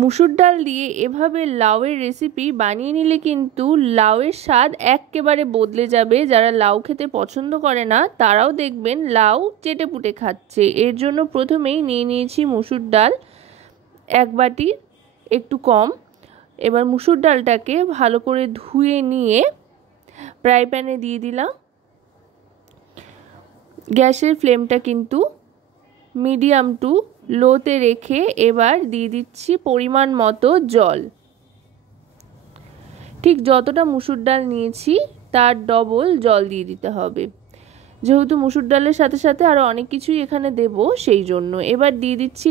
মুসুর ডাল দিয়ে এভাবে লাউয়ের রেসিপি বানিয়ে নিলে কিন্তু লাউয়ের স্বাদ একেবারে বদলে যাবে। যারা লাউ খেতে পছন্দ করে না তারাও দেখবেন লাউ চেটেপুটে খাচ্ছে। এর জন্য প্রথমেই নিয়ে নিয়েছি মুসুর ডাল 1 বাটি একটু কম। এবার মুসুর ডালটাকে ভালো করে ধুয়ে নিয়ে ফ্রাই প্যানে দিয়ে দিলাম। গ্যাসের ফ্লেমটা কিন্তু মিডিয়াম টু লোতে রেখে এবার দিয়ে দিচ্ছি পরিমাণ মতো জল। ঠিক যতটা মুসুর ডাল নিয়েছি তার ডবল জল দিয়ে দিতে হবে, যেহেতু মুসুর ডালের সাথে সাথে আরও অনেক কিছুই এখানে দেব সেই জন্য। এবার দিয়ে দিচ্ছি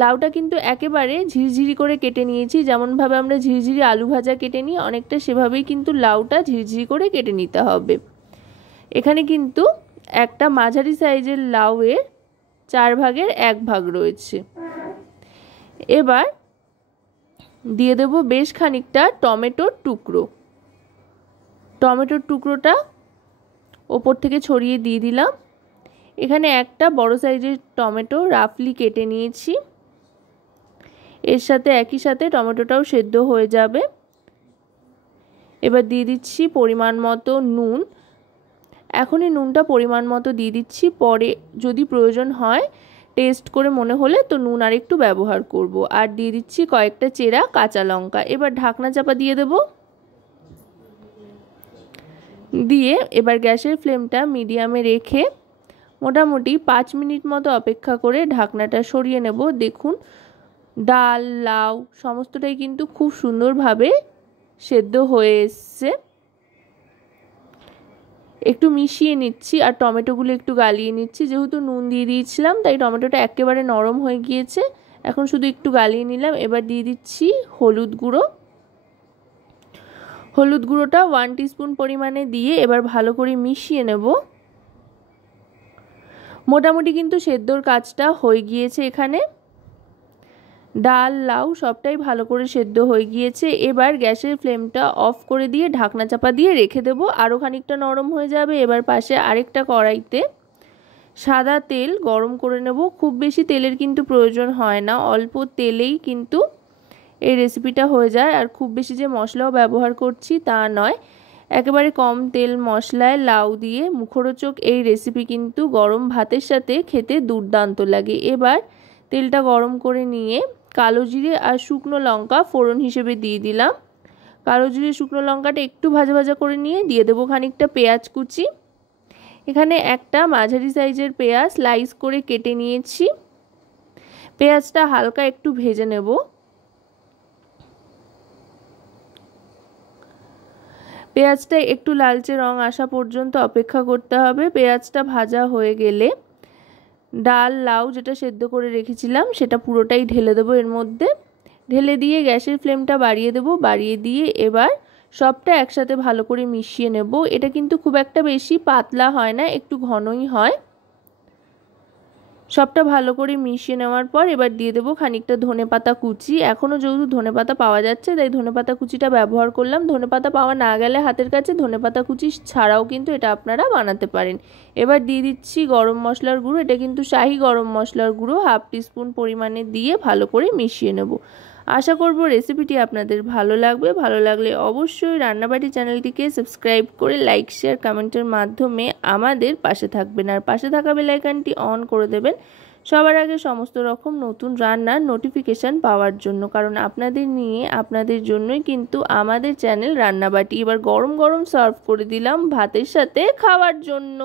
লাউটা কিন্তু একেবারে ঝিরঝিরি করে কেটে নিয়েছি, যেমনভাবে আমরা ঝিরঝিরি আলু ভাজা কেটে নিই অনেকটা সেভাবেই কিন্তু লাউটা ঝিরঝিরি করে কেটে নিতে হবে। এখানে কিন্তু একটা মাঝারি সাইজের লাউয়ের 4 ভাগের 1 ভাগ রয়েছে। এবার দিয়ে দেব বেশ খানিকটা টমেটোর টুকরোটা ওপর থেকে ছড়িয়ে দিয়ে দিলাম। এখানে একটা বড় সাইজের টমেটো রাফলি কেটে নিয়েছি, এর সাথে একই সাথে টমেটোটাও সেদ্ধ হয়ে যাবে। এবার দিয়ে দিচ্ছি পরিমাণ মতো নুন। এখনই নুনটা পরিমাণ মতো দিয়ে দিচ্ছি, পরে যদি প্রয়োজন হয় টেস্ট করে মনে হলে তো নুন আর একটু ব্যবহার করব। আর দিয়ে দিচ্ছি কয়েকটা চেরা কাঁচা লঙ্কা। এবার ঢাকনা চাপা দিয়ে দেব। দিয়ে এবার গ্যাসের ফ্লেমটা মিডিয়ামে রেখে মোটামুটি 5 মিনিট মতো অপেক্ষা করে ঢাকনাটা সরিয়ে নেব। দেখুন ডাল লাউ সমস্তটাই কিন্তু খুব সুন্দরভাবে সেদ্ধ হয়ে এসছে। একটু মিশিয়ে নিচ্ছি আর টমেটোগুলো একটু গালিয়ে নিচ্ছি, যেহেতু নুন দিয়ে দিয়েছিলাম তাই টমেটোটা একেবারে নরম হয়ে গিয়েছে। এখন শুধু একটু গালিয়ে নিলাম। এবার দিয়ে দিচ্ছি হলুদ গুঁড়োটা 1 টিস্পুন পরিমাণে দিয়ে এবার ভালো করে মিশিয়ে নেব। মোটামুটি কিন্তু সেদ্ধর কাজটা হয়ে গিয়েছে। এখানে ডাল লাউ সবটাই ভালো করে সেদ্ধ হয়ে গিয়েছে। এবার গ্যাসের ফ্লেমটা অফ করে দিয়ে ঢাকনা চাপা দিয়ে রেখে দেবো, আরও খানিকটা নরম হয়ে যাবে। এবার পাশে আরেকটা কড়াইতে সাদা তেল গরম করে নেব। খুব বেশি তেলের কিন্তু প্রয়োজন হয় না, অল্প তেলেই কিন্তু এই রেসিপিটা হয়ে যায়। আর খুব বেশি যে মশলাও ব্যবহার করছি তা নয়, একেবারে কম তেল মশলায় লাউ দিয়ে মুখরোচক এই রেসিপি কিন্তু গরম ভাতের সাথে খেতে দুর্দান্ত লাগে। এবার তেলটা গরম করে নিয়ে কালো জিরে আর শুকনো লঙ্কা ফোড়ন হিসেবে দিয়ে দিলাম। কালো জিরে শুকনো লঙ্কাটা একটু ভাজা ভাজা করে নিয়ে দিয়ে দেবো খানিকটা পেঁয়াজ কুচি। এখানে একটা মাঝারি সাইজের পেঁয়াজ স্লাইস করে কেটে নিয়েছি। পেঁয়াজটা হালকা একটু ভেজে নেব। পেঁয়াজটা একটু লালচে রং আসা পর্যন্ত অপেক্ষা করতে হবে। পেঁয়াজটা ভাজা হয়ে গেলে ডাল লাউ যেটা সেদ্ধ করে রেখেছিলাম সেটা পুরোটাই ঢেলে দেবো এর মধ্যে। ঢেলে দিয়ে গ্যাসের ফ্লেমটা বাড়িয়ে দেবো। বাড়িয়ে দিয়ে এবার সবটা একসাথে ভালো করে মিশিয়ে নেব। এটা কিন্তু খুব একটা বেশি পাতলা হয় না, একটু ঘনই হয়। সবটা ভালো করে মিশিয়ে নেওয়ার পর এবার দিয়ে দেবো খানিকটা ধনেপাতা কুচি। এখনও যেহেতু ধনেপাতা পাওয়া যাচ্ছে তাই ধনেপাতা কুচিটা ব্যবহার করলাম। ধনেপাতা পাওয়া না গেলে হাতের কাছে ধনেপাতা কুচি ছাড়াও কিন্তু এটা আপনারা বানাতে পারেন। এবার দিয়ে দিচ্ছি গরম মশলার গুঁড়ো। এটা কিন্তু শাহি গরম মশলার গুঁড়ো 1/2 টিস্পুন পরিমাণে দিয়ে ভালো করে মিশিয়ে নেব। আশা করব রেসিপিটি আপনাদের ভালো লাগবে। ভালো লাগলে অবশ্যই রান্নাবাটি চ্যানেলটিকে সাবস্ক্রাইব করে লাইক শেয়ার কমেন্টের মাধ্যমে আমাদের পাশে থাকবেন। আর পাশে থাকা বেল আইকনটি অন করে দেবেন সবার আগে সমস্ত রকম নতুন রান্নার নোটিফিকেশান পাওয়ার জন্য, কারণ আপনাদের নিয়ে আপনাদের জন্যই কিন্তু আমাদের চ্যানেল রান্নাবাটি। এবার গরম গরম সার্ভ করে দিলাম ভাতের সাথে খাওয়ার জন্য।